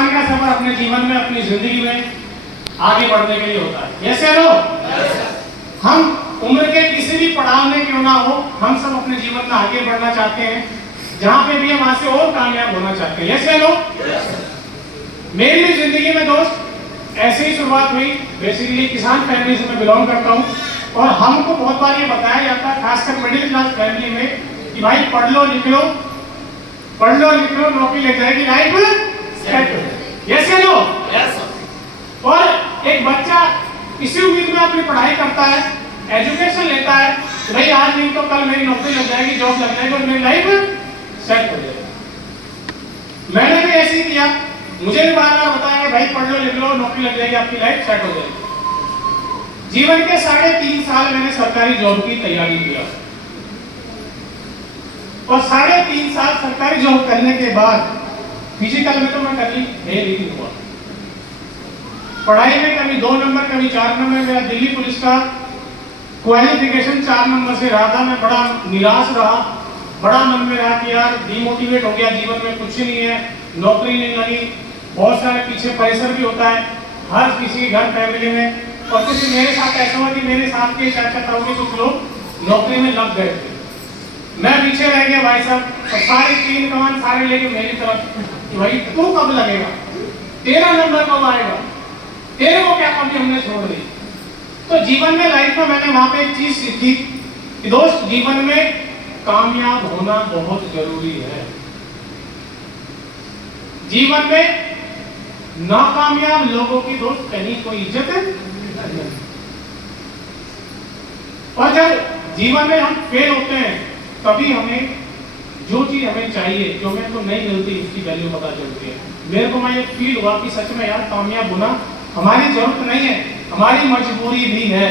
इंसान का सफर अपने जीवन में, अपनी जिंदगी में आगे बढ़ने के लिए होता है। यस या नो? हम उम्र के किसी भी पड़ाव में क्यों ना हो, हम सब अपने जीवन में आगे बढ़ना चाहते हैं, जहां पे भी हम वहां से और कामयाब होना चाहते हैं। यस या नो? मेरी भी जिंदगी में दोस्त ऐसे ही शुरुआत हुई। बेसिकली किसान फैमिली से मैं बिलोंग करता हूँ, और हमको बहुत बार ये बताया जाता है, खासकर मिडिल क्लास फैमिली में, कि भाई पढ़ लो लिख लो, नौकरी लग जाएगी, लाइफ सेट हो। यस या नो? और एक बच्चा इसी उम्मीद में अपनी पढ़ाई करता है, एजुकेशन लेता है, भाई आज नहीं तो कल मेरी नौकरी लग जाएगी, जॉब लग जाएगी और मेरी लाइफ सेट हो जाएगी। मैंने भी ऐसे ही किया, मुझे भी बार बार बताया भाई पढ़ लो लिख लो, नौकरी लग जाएगी, आपकी लाइफ सेट हो जाएगी। जीवन के 3.5 साल मैंने सरकारी जॉब की तैयारी किया, और 3.5 साल सरकारी जॉब करने के बाद फिजिकल में तो मैं कभी फेल ही नहीं हुआ। पढ़ाई में कभी 2 नंबर कभी 4 नंबर, मेरा दिल्ली पुलिस का क्वालिफिकेशन 4 नंबर से रहा था। मैं बड़ा निराश रहा, बड़ा मन में रहा कि यार डिमोटिवेट हो गया, जीवन में कुछ नहीं है, नौकरी नहीं लगी। बहुत सारे पीछे प्रेशर भी होता है हर किसी के घर फैमिली में, और किसी मेरे साथ ऐसा हुआ कि मेरे साथ के चाचा ताऊ के कुछ लोग नौकरी में लग गए थे, मैं पीछे रह गया भाई साहब, और सारे 3 कमान सारे लेके मेरी तरफ कि भाई तू कब लगेगा, तेरा नंबर कब आएगा, तेरे को क्या कमी हमने छोड़ दी। तो जीवन में, लाइफ में मैंने वहां पे एक चीज सीखी कि दोस्त जीवन में कामयाब होना बहुत जरूरी है। जीवन में नाकामयाब लोगों की दोस्त कहीं कोई इज्जत है, और जब जीवन में हम फेल होते हैं तभी हमें जो चीज हमें चाहिए, जो हमें तो नहीं मिलती, उसकी वैल्यू पता चलती है। मेरे को मैं ये फील हुआ कि सच में यार कामयाब होना हमारी जरूरत नहीं है, हमारी मजबूरी भी है।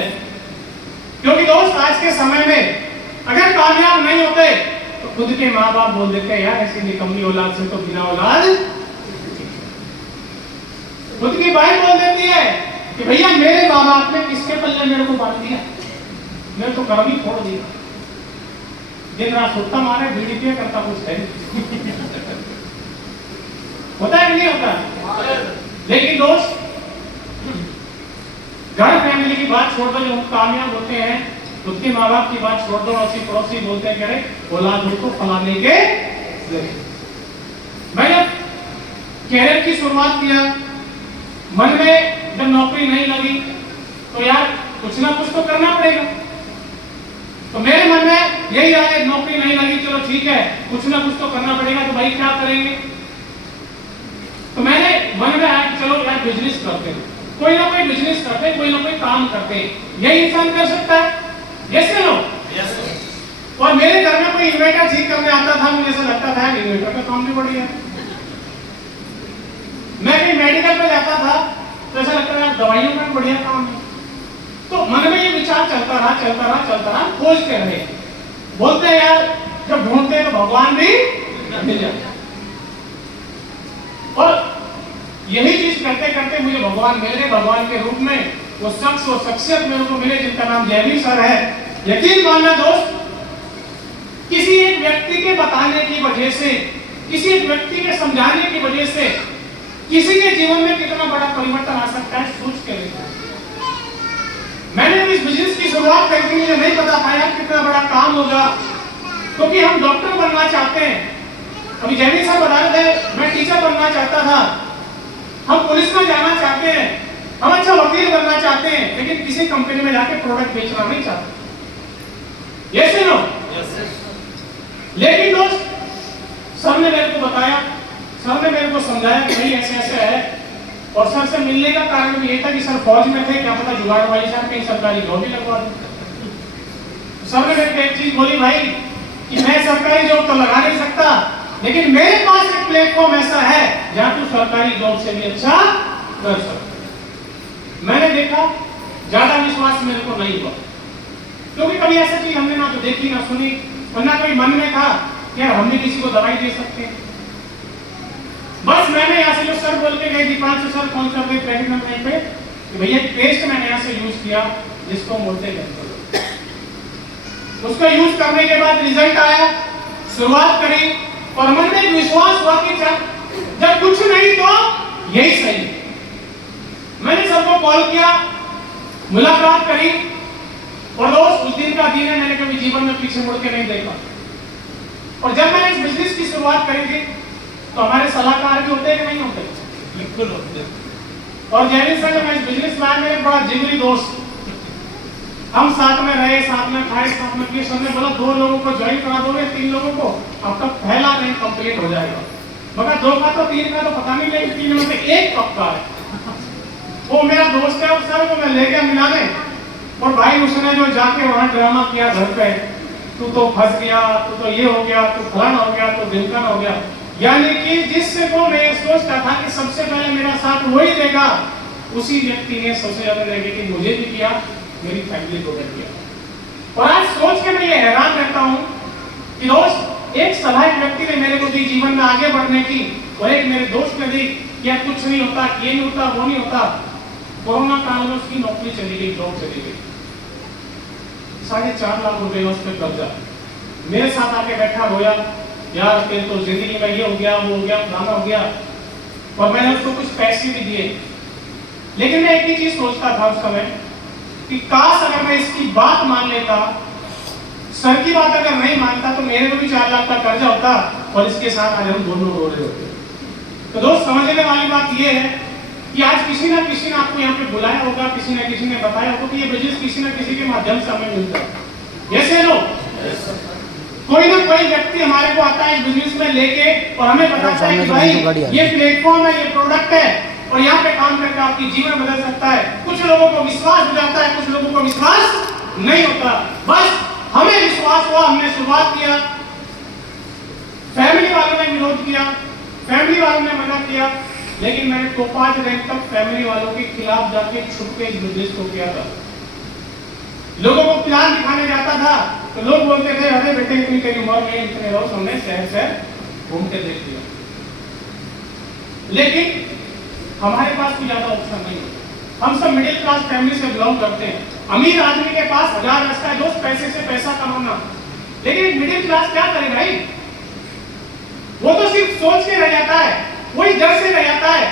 क्योंकि दोस्त आज के समय में अगर कामयाब नहीं होते तो खुद के माँ बाप बोल देते हैं यार ऐसी निकम्मी औलाद से तो बिना औलाद। खुद की भाई बोल देती है कि भैया मेरे माँ बाप ने किसके पल्ले मेरे को बांट दिया, मैं तो कर्म ही छोड़ दिया, दिन रात सुट्टा मारे, बीड़ी पिया करता कुछ है होता है कि नहीं होता। लेकिन दोस्त घर फैमिली की बात छोड़ दो, जो हम कामयाब होते हैं खुद के माँ बाप की बात छोड़ दो, ऐसी पड़ोसी बोलते हैं कह औलाद हो तो फलाने के। मैंने कैरियर की शुरुआत किया, मन में जब नौकरी नहीं लगी तो यार कुछ ना कुछ तो करना पड़ेगा। तो मेरे मन में यही आया, नौकरी नहीं लगी चलो ठीक है, कुछ ना कुछ तो करना पड़ेगा, तो भाई क्या करेंगे। तो मैंने मन में आया कि चलो यार बिजनेस करते हैं, कोई ना कोई बिजनेस करते हैं, कोई ना कोई काम करते हैं, यही इंसान कर सकता है। यस या नो? और मेरे घर में कोई इन्वर्टर ठीक करने आता था, मुझे ऐसा लगता था इन्वर्टर का काम भी बढ़िया है। मैं कहीं मेडिकल पे जाता था तो ऐसा लगता था दवाइयों का बढ़िया काम है। तो मन में ये विचार चलता रहा, खोजते रहे, बोलते हैं यार जब ढूंढते हैं तो भगवान भी मिल जाते हैं। और यही चीज करते करते मुझे भगवान मिल गए, भगवान के रूप में वो शख्स, वो शख्सियत मेरे को मिले जिनका नाम जयवीर सर है। यकीन मानना दोस्त, किसी एक व्यक्ति के बताने की वजह से, किसी एक व्यक्ति के समझाने की वजह से किसी के जीवन में कितना बड़ा परिवर्तन आ सकता है, सोच के देखो। मैंने इस बिजनेस की शुरुआत करके मुझे नहीं पता था यार कितना बड़ा काम होगा, क्योंकि हम डॉक्टर बनना चाहते हैं। अभी जयवीर साहब बता रहे थे मैं टीचर बनना चाहता था, हम पुलिस में जाना चाहते हैं, हम अच्छा वकील बनना चाहते हैं, लेकिन किसी कंपनी में जाके प्रोडक्ट बेचना नहीं चाहते। यस या नो? लेकिन दोस्त सर ने मेरे को बताया, सर ने मेरे को समझाया कि भाई ऐसे ऐसे है, और सर से मिलने का कारण भी ये था कि सर फौज में थे, क्या पता जुगाड़ वाली साहब कहीं सरकारी जॉब ही लगवा दे। सर ने मेरे को एक चीज बोली भाई कि मैं सरकारी जॉब तो लगा नहीं सकता, लेकिन मेरे पास एक प्लेटफॉर्म ऐसा है जहां तू सरकारी जॉब से भी अच्छा कर सकता। मैंने देखा ज्यादा विश्वास मेरे को नहीं हुआ, क्योंकि कभी ऐसा चीज हमने ना तो देखी ना सुनी, और ना कोई मन में था कि हम भी किसी को दवाई दे सकते हैं। बस मैंने यहाँ से जो सर बोल के गए दीपांशु सर, कौन सा क्रेडिट नंबर पे कि भैया पेस्ट मैंने यहाँ से यूज किया जिसको बोलते हैं, उसको यूज करने के बाद रिजल्ट आया, शुरुआत करी, और मन में विश्वास हुआ कि जब कुछ नहीं तो यही सही है। मैंने सबको कॉल किया, मुलाकात करी, और दोस्त उस दिन का दिन है, मैंने कभी जीवन में पीछे मुड़ के नहीं देखा। और जब मैंने इस बिजनेस की शुरुआत करी थी तो हमारे सलाहकार भी होते हैं कि नहीं होते? बिल्कुल होते। और जैनिस सर, मैं इस बिजनेस में आया, मेरे बड़ा जिगरी दोस्त, हम साथ में रहे, साथ में खाए, साथ में पिए। सबने बोला 2 लोगों को ज्वाइन करा दोगे, 3 लोगों को, आपका पहला दिन कंप्लीट हो जाएगा। मगर 2 का तो 3 का तो पता नहीं, लेकिन 3 में से 1 पक्का है। वो मेरा दोस्त है, उस सर को मैं ले गया मिलाने, और भाई उसने जो जाके वहां ड्रामा किया घर पे, तू तो फंस गया, तू तो ये हो गया, तू फलाना हो गया, तू ढिमकाना हो गया। यानी कि जिससे वो मैं सोचता था कि सबसे पहले मेरा साथ वही देगा, उसी व्यक्ति ने सबसे ज्यादा नेगेटिव मुझे भी किया, मेरी फैमिली को भी किया। और आज सोच के मैं ये हैरान रहता हूं कि दोस्त, एक सलाह व्यक्ति ने मेरे को दी जीवन में आगे बढ़ने की, और एक मेरे दोस्त ने दी कि कुछ नहीं होता, ये नहीं होता, वो नहीं होता। कोरोना काल में उसकी नौकरी चली गई, जॉब चली गई, 4.5 लाख रुपए उस पर कब्जा। मेरे साथ आके बैठा, रोया, यार तेरे तो जिंदगी में ये हो गया, वो हो गया, फलाना हो गया। और मैंने उसको कुछ पैसे भी दिए, लेकिन मैं एक ही चीज सोचता था उस समय कि काश अगर मैं इसकी बात मान लेता, सर की बात अगर नहीं मानता, तो मेरे को भी 4 लाख का कर्जा होता, और इसके साथ आज हम दोनों रो रहे होते। तो दोस्त, समझने वाली बात ये है कि आज किसी ना किसी ने आपको यहाँ पे बुलाया होगा, किसी ना किसी ने बताया होगा कि ये बिजनेस किसी ना किसी के माध्यम से हमें मिलता है। ऐसे लो, कोई ना कोई व्यक्ति हमारे को आता है इस बिजनेस में लेके, और हमें बताता है कि भाई ये प्लेटफॉर्म है, ये प्रोडक्ट है, और यहाँ पे काम करके आपकी जीवन बदल सकता है। कुछ लोगों को विश्वास हो जाता है, कुछ लोगों को विश्वास नहीं होता। बस हमें विश्वास हुआ, हमने शुरुआत किया, फैमिली वालों ने विरोध किया, फैमिली वालों ने मना किया, लेकिन मैंने तो 5 रैंक तक फैमिली वालों के खिलाफ जाके छुप के इस बिजनेस को किया था। लोगों को प्लान दिखाने जाता था तो लोग बोलते थे, अरे बेटे इतनी तेरी उम्र में इतने लोग, हमने शहर घूम के देख लिया। लेकिन हमारे पास कोई ज्यादा ऑप्शन नहीं है। हम सब मिडिल क्लास फैमिली से बिलोंग करते हैं। अमीर आदमी के पास 1000 रास्ता है दोस्त, पैसे से पैसा कमाना, लेकिन मिडिल क्लास क्या करे भाई? वो तो सिर्फ सोच के रह जाता है, वही डर से रह जाता है।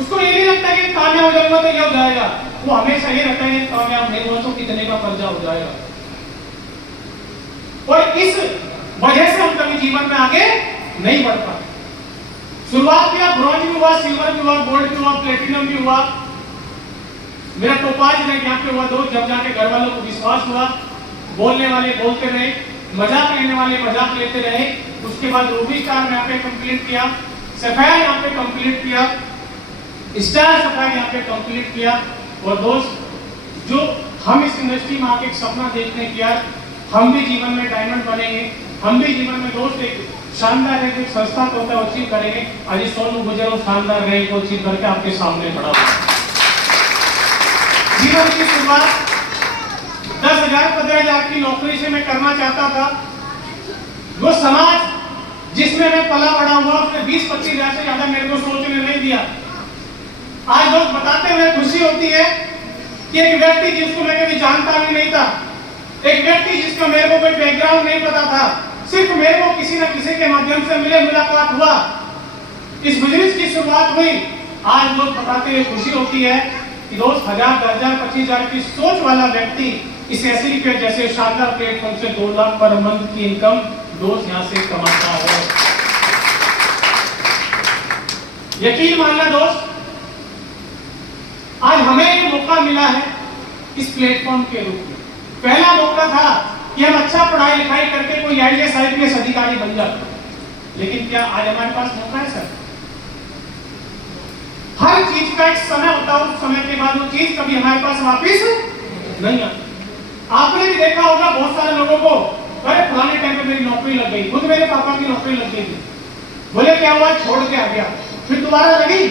उसको ये नहीं लगता कि कामयाब हो जाऊंगा तो ये हो जाएगा, वो हमेशा ये रहता है कामयाब नहीं हुआ तो कितने का कर्जा हो जाएगा। और इस वजह से हम कभी जीवन में आगे नहीं बढ़ पाते। शुरुआत किया, ब्रॉन्ज भी हुआ, सिल्वर भी हुआ, गोल्ड भी हुआ, प्लेटिनम भी हुआ, मेरा टोपाज रैंक यहाँ पे हुआ दोस्त। जब जाके घर वालों को विश्वास हुआ, बोलने वाले बोलते रहे, मजाक लेने वाले मजाक लेते रहे। उसके बाद रूबी स्टार में यहाँ पे कंप्लीट किया, सफाया यहाँ पे कंप्लीट किया, स्टार सफाया यहाँ पे कंप्लीट किया। और दोस्त, जो हम इस इंडस्ट्री में आके एक सपना देखने की, यार हम भी जीवन में डायमंड बनेंगे, हम भी जीवन में दोस्त एक शानदार रैंक, एक संस्था को होता है अचीव करेंगे। आज सोनू गुजर शानदार रैंक को अचीव करके आपके सामने खड़ा हुआ। जीवन की शुरुआत 10,000-15,000 की नौकरी से मैं करना चाहता था। वो समाज जिसमें मैं पला बड़ा हुआ, उसने 20-25,000 से ज्यादा मेरे को सोचने नहीं दिया। आज लोग बताते हुए खुशी होती है कि एक व्यक्ति जिसको मैं कभी जानता भी नहीं था, एक व्यक्ति जिसका मेरे को कोई बैकग्राउंड नहीं पता था, सिर्फ मेरे को किसी न किसी के माध्यम से मिले, मुलाकात हुआ, इस बिजनेस की शुरुआत हुई। आज लोग बताते हुए खुशी होती है कि दोस्त 1,000, 10,000, 25,000 की सोच वाला व्यक्ति इस एसरी पे जैसे शानदार प्लेटफॉर्म से 2 लाख पर मंथ की इनकम दोस्त यहाँ से कमाता है। यकीन मानना दोस्त, आज हमें ये मौका मिला है इस प्लेटफॉर्म के रूप में। पहला मौका था कि हम अच्छा पढ़ाई लिखाई करके कोई IAS IPS अधिकारी बन जाते, लेकिन क्या आज हमारे पास मौका है सर? हर चीज का एक समय होता है, उस समय के बाद वो चीज कभी हमारे पास वापस नहीं आती। आपने भी देखा होगा बहुत सारे लोगों को, अरे पुराने टाइम पे मेरी नौकरी लग गई, खुद मेरे पापा की नौकरी लग गई थी, बोले क्या हुआ, छोड़ के आ गया, फिर दोबारा लगी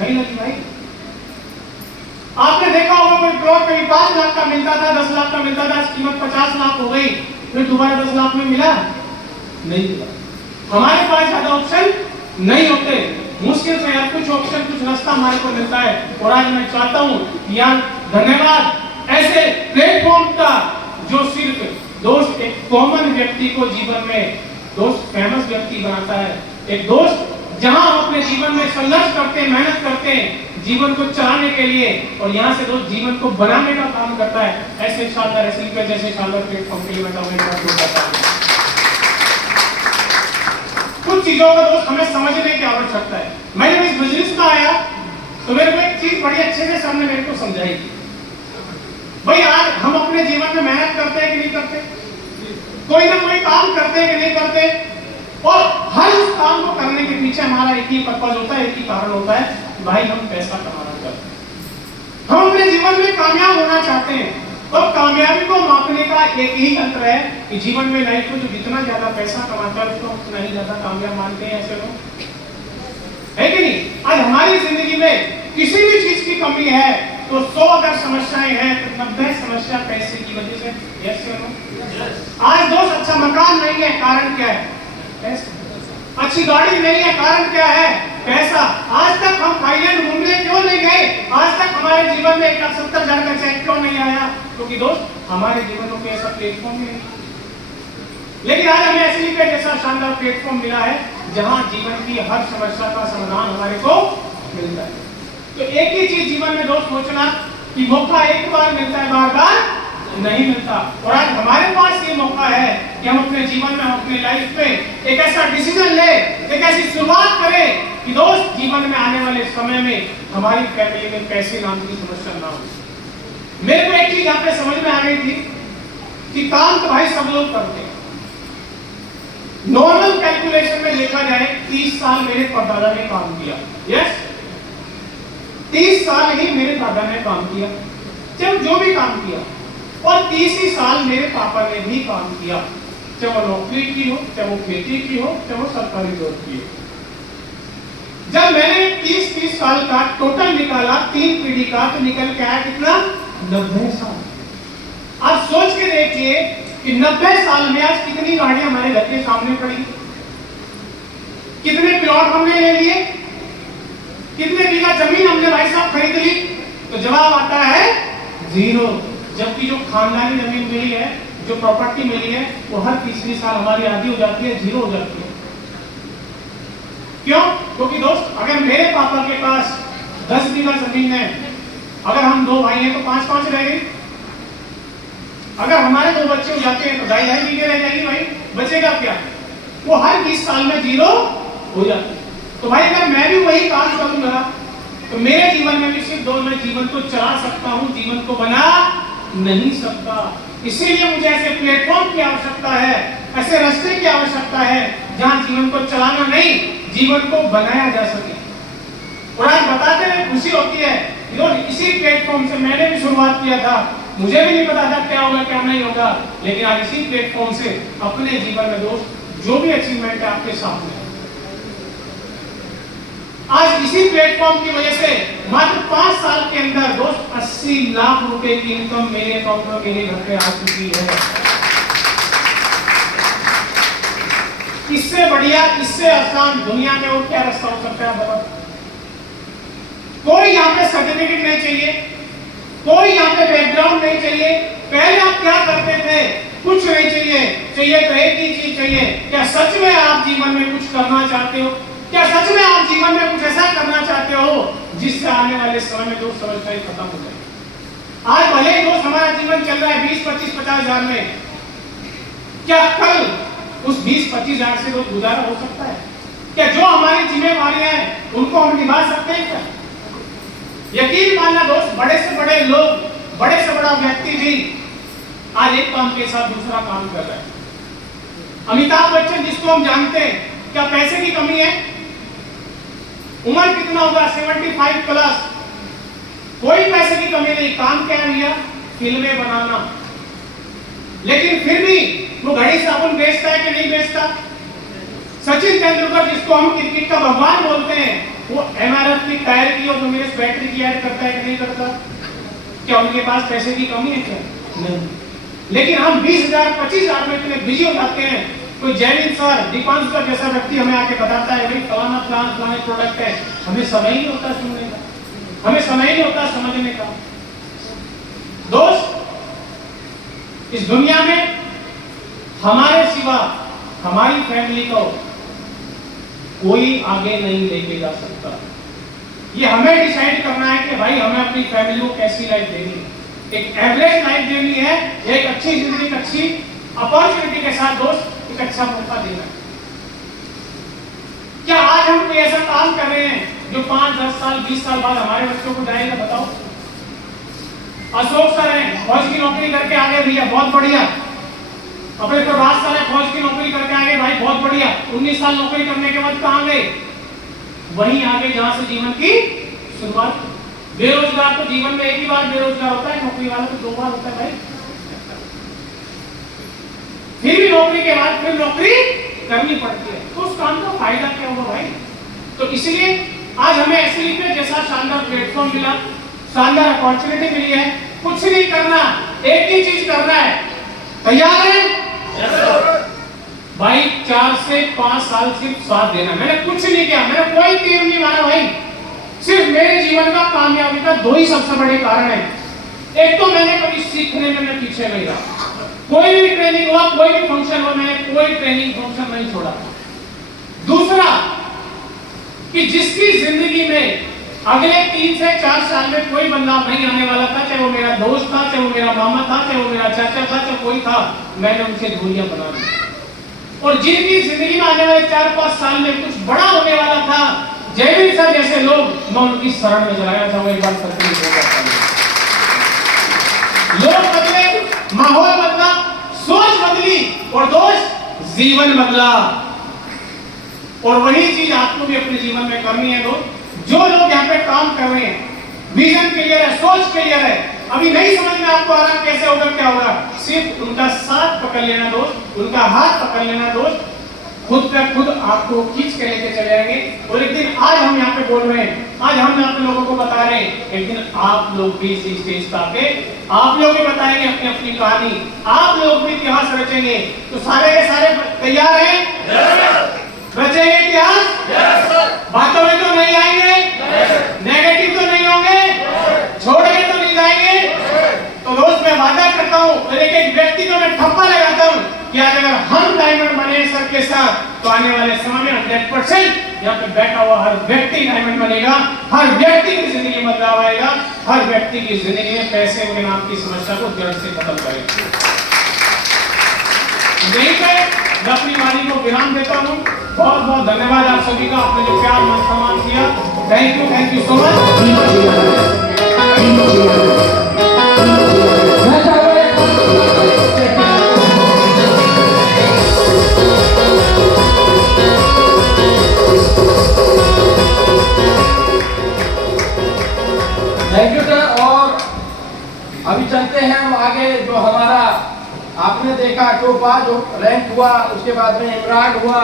नहीं लगी भाई। आपने देखा होगा कोई प्लॉट कहीं 5 लाख का मिलता था, 10 लाख का मिलता था, कीमत 50 लाख हो गई, फिर दोबारा 10 लाख में मिला नहीं मिला। हमारे पास ज्यादा ऑप्शन नहीं होते, मुश्किल से यार कुछ ऑप्शन, कुछ रास्ता हमारे को मिलता है। और आज मैं चाहता हूं यार, धन्यवाद ऐसे प्लेटफॉर्म का जो सिर्फ दोस्त एक कॉमन व्यक्ति को जीवन में दोस्त फेमस व्यक्ति बनाता है, एक दोस्त जहां हम अपने जीवन में संघर्ष करते हैं, मेहनत करते हैं जीवन को चलाने के लिए, और यहाँ से दोस्त जीवन को बनाने का काम करता है। ऐसे शानदार एसएलपी जैसे शानदार प्लेटफॉर्म के लिए मैं चाहूंगा कुछ चीजों का दोस्त हमें समझने की आवश्यकता है। मैं जब इस बिजनेस में आया तो मेरे को एक चीज बड़ी अच्छे से सामने मेरे को समझाई थी, भाई आज हम अपने जीवन में मेहनत करते हैं कि नहीं करते, कोई ना कोई काम करते हैं कि नहीं करते, और हर उस काम को करने के पीछे हमारा एक ही पर्पज होता है, एक ही कारण होता है, भाई हम पैसा कमाना चाहते हैं, हम अपने जीवन में कामयाब होना चाहते हैं। तो कामयाबी को मापने का एक ही तंत्र है कि जीवन में लाइफ में जो जितना ज्यादा पैसा कमाता है उसको उतना ही ज्यादा कामयाब मानते हैं, ऐसे लोग है कि नहीं। आज हमारी जिंदगी में किसी भी चीज की कमी है तो 100 अगर समस्याएं हैं तो 90 समस्या पैसे की वजह से। यस या नो? आज दोस्त अच्छा मकान नहीं है, कारण क्या है? पैसा। अच्छी गाड़ी नहीं है, कारण क्या है? पैसा। आज तक हम थाईलैंड घूमने क्यों नहीं गए? आज तक हमारे जीवन में 1,70,000 का चेक क्यों नहीं आया? क्योंकि दोस्त हमारे जीवन में ऐसा प्लेटफॉर्म नहीं। लेकिन आज हमें एसएलपी का जैसा शानदार प्लेटफॉर्म मिला है जहां जीवन की हर समस्या का समाधान हमारे को मिलता है। तो एक ही चीज जीवन में दोस्त सोचना कि मौका एक बार मिलता है, बार बार नहीं मिलता। और आज हमारे पास ये मौका है कि हम अपने जीवन में, अपने लाइफ में एक ऐसा डिसीजन ले, एक ऐसी शुरुआत करें कि दोस्त जीवन में आने वाले समय में हमारी फैमिली में पैसे नाम की समस्या ना हो। मेरे को एक चीज यहाँ पे समझ में आ गई थी कि काम तो भाई सब लोग करते हैं। नॉर्मल कैलकुलेशन में देखा जाए 30 साल मेरे परदादा ने काम किया। यस, 30 साल ही मेरे दादा ने काम किया, जब जो भी काम किया, और 30 ही साल मेरे पापा ने भी काम किया, चाहे वो नौकरी की हो, चाहे वो खेती की हो, चाहे वो सरकारी जॉब की हो। जब मैंने 30 साल का टोटल निकाला 3 पीढ़ी का, तो निकल के आया कितना? 90 साल। आप सोच के देखिए कि 90 साल में आज कितनी गाड़ियां हमारे घर के सामने पड़ी, कितने प्लॉट हमने ले लिए, कितने बीघा जमीन हमने भाई साहब खरीद ली। तो जवाब आता है 0। जबकि जो खानदानी जमीन मिली है, जो प्रॉपर्टी मिली है, वो हर तीसरी साल हमारी आधी हो जाती है, 0 हो जाती है। क्यों? क्योंकि दोस्त अगर मेरे पापा के पास 10 बीघा जमीन है, अगर हम 2 भाई हैं तो 5-5 रह गई। अगर हमारे 2 बच्चे हो जाते हैं तो 2.5 बीघे रह जाएगी, भाई बचेगा क्या? वो हर 20 साल में 0 हो जाती है। तो भाई अगर मैं भी वही काम करूंगा तो मेरे जीवन में भी सिर्फ 2 मैं जीवन को चला सकता हूं, जीवन को बना नहीं सकता। इसीलिए मुझे ऐसे प्लेटफॉर्म की आवश्यकता है, ऐसे रास्ते की आवश्यकता है जहां जीवन को चलाना नहीं, जीवन को बनाया जा सके। और आज बताते हुए खुशी होती है, इसी प्लेटफॉर्म से मैंने भी शुरुआत किया था, मुझे भी नहीं पता था क्या होगा क्या नहीं होगा, लेकिन आज इसी प्लेटफॉर्म से अपने जीवन में दोस्त जो भी अचीवमेंट है आपके सामने, आज इसी प्लेटफॉर्म की वजह से मात्र 5 साल के अंदर दोस्त 80 लाख रुपए की इनकम मेरे अकाउंट में मेरे घर पे आ चुकी है। इससे बढ़िया, इससे आसान दुनिया में और क्या रास्ता हो सकता है? बताओ। कोई यहाँ पे सर्टिफिकेट नहीं चाहिए, कोई यहाँ पे बैकग्राउंड नहीं चाहिए। पहले आप क्या करते थे? कुछ नहीं चाहिए, चाहिए तो एक ही चीज चाहिए, क्या सच में आप जीवन में कुछ करना चाहते हो? क्या सच में आप जीवन में कुछ ऐसा करना चाहते हो जिससे आने वाले समय में दोस्त समस्याएं खत्म हो जाए? आज भले ही दोस्त हमारा जीवन चल रहा है 20, 25, 50 हजार में, क्या कल उस 20, 25 हजार से दोस्त गुजारा हो सकता है? क्या जो हमारी जिम्मेवारियां हैं उनको हम निभा सकते हैं क्या? यकीन मानना दोस्त, बड़े से बड़े लोग, बड़े से बड़ा व्यक्ति भी आज एक काम के साथ दूसरा काम कर रहा है। अमिताभ बच्चन जिसको हम जानते हैं, क्या पैसे की कमी है? उम्र कितना होगा? 75 प्लस। कोई पैसे की कमी नहीं, काम क्या है भैया? फिल्में बनाना। लेकिन फिर भी वो घड़ी साबुन बेचता है कि नहीं बेचता? सचिन तेंदुलकर जिसको हम क्रिकेट का भगवान बोलते हैं, वो एमआरएफ की टायर की और डोमिनस बैटरी की ऐड करता है कि नहीं करता? क्या उनके पास पैसे की कमी है क्या? नहीं। लेकिन हम 20,000, 25,000 में इतने बिजी हो जाते हैं। कोई जैविन सर, दीपांशु सर जैसा व्यक्ति हमें आके बताता है भाई फलाना फलाना प्रोडक्ट है, हमें समय ही नहीं होता सुनने का, हमें समय ही नहीं होता समझने का। दोस्त, इस दुनिया में हमारे सिवा हमारी फैमिली को कोई आगे नहीं लेके जा सकता। ये हमें डिसाइड करना है कि भाई हमें अपनी फैमिली को कैसी लाइफ देनी है। एक एवरेज लाइफ देनी है, एक अच्छी जिंदगी, एक अच्छी अपॉर्चुनिटी के साथ दोस्त एक अच्छा मौका देना है। क्या आज हम कोई ऐसा काम कर रहे हैं जो 5, 10 साल, 20 साल बाद हमारे बच्चों को जाएगा? बताओ। अशोक सर हैं, फौज की नौकरी करके आ गए भैया, बहुत बढ़िया। अपने तो राज सर है, फौज की नौकरी करके आ गए भाई, बहुत बढ़िया। 19 साल नौकरी करने के बाद कहां गए? वहीं आगे जहां से जीवन की शुरुआत। बेरोजगार तो जीवन में एक ही बार बेरोजगार होता है, नौकरी वाला तो 2 बार होता है भाई। फिर भी नौकरी के बाद फिर नौकरी करनी पड़ती है, तो उस काम का फायदा क्या होगा भाई? तो इसलिए आज हमें एसलीप में जैसा शानदार प्लेटफॉर्म मिला, शानदार अपॉर्चुनिटी मिली है, कुछ नहीं करना, एक ही चीज करना है। तैयार है? भाई 4 से 5 साल सिर्फ साथ देना। मैंने कुछ नहीं किया, मैंने कोई तीर नहीं मारा भाई। सिर्फ मेरे जीवन का कामयाबी का 2 ही सबसे बड़े कारण है। एक तो मैंने कभी सीखने में मैं पीछे नहीं रहा। कोई भी ट्रेनिंग हुआ, कोई भी फंक्शन हुआ, मैंने कोई ट्रेनिंग फंक्शन नहीं छोड़ा। दूसरा कि जिसकी जिंदगी में अगले 3 से 4 साल में कोई बदलाव नहीं आने वाला था, चाहे वो मेरा दोस्त था, चाहे वो मेरा मामा था, चाहे वो मेरा चाचा था, चाहे कोई था, मैंने उनसे दूरियां बना दी। और जिनकी जिंदगी में आने वाले 4-5 साल में कुछ बड़ा होने वाला था, जयवीर सर जैसे लोग, मैं उनकी शरण में चलाया था। वो एक बार सत्य लोग बदले, माहौल बदला, सोच बदली और दोस्त जीवन बदला। और वही चीज आपको भी अपने जीवन में करनी है दोस्त। जो लोग यहाँ पे काम कर रहे हैं, विजन क्लियर है, सोच क्लियर है, अभी नहीं समझ में आपको आ रहा कैसे होगा क्या होगा, सिर्फ उनका साथ पकड़ लेना दोस्त, उनका हाथ पकड़ लेना दोस्त, खुद का खुद आपको खींच के लेके चले जाएंगे। और एक दिन आज हम यहाँ पे बोल रहे हैं, आज हम यहाँ पे लोगों को बता रहे हैं, एक दिन आप लोग भी इसी स्टेज पे आके आप लोग भी बताएंगे अपनी अपनी कहानी, आप लोग भी इतिहास रचेंगे। तो सारे के सारे तैयार हैं? रचेंगे इतिहास? बातों में तो नहीं आएंगे, नेगेटिव तो नहीं होंगे, छोड़ के तो नहीं जाएंगे। तो दोस्त मैं वादा करता हूँ, एक व्यक्ति को मैं ठप्पा लगाता हूँ कि आज अगर हम डायमंड बने सर के साथ, तो आने वाले समय में 100% यहाँ पे बैठा हुआ हर व्यक्ति डायमंड बनेगा, हर व्यक्ति की जिंदगी में बदलाव आएगा, हर व्यक्ति की जिंदगी में पैसे के नाम की समस्या को जड़ से खत्म करेगा। यहीं पे मैं अपनी वाणी को विराम देता हूँ। बहुत बहुत धन्यवाद आप सभी का, आपने जो प्यार मान सम्मान किया। Thank you so much. Thank you sir. और अभी चलते हैं हम आगे। जो हमारा आपने देखा टोपा जो रैंक हुआ, उसके बाद में इमरान हुआ,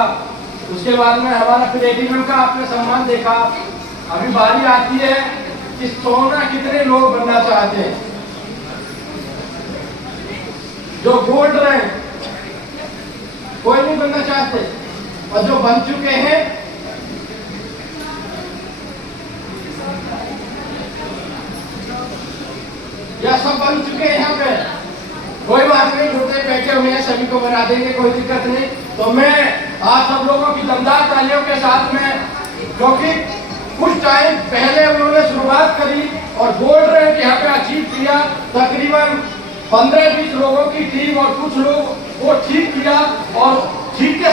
उसके बाद में हमारा प्लेटिनम का आपने सम्मान देखा। अभी बारी आती है कि सोना कितने लोग बनना चाहते हैं। जो गोल्ड रैंक कोई नहीं बनना चाहते, और जो बन चुके हैं या सब बन चुके हैं यहाँ पे, कोई बात नहीं, घुटने बैठे हुए हैं, सभी को बना देंगे, कोई दिक्कत नहीं। तो मैं आप सब लोगों की दमदार तालियों के साथ में, क्योंकि कुछ टाइम पहले उन्होंने शुरुआत करी और गोल्ड रैंक यहाँ पे अचीव किया, तकरीबन 15-20 लोगों की टीम, और कुछ लोग वो ठीक किया और ठीक के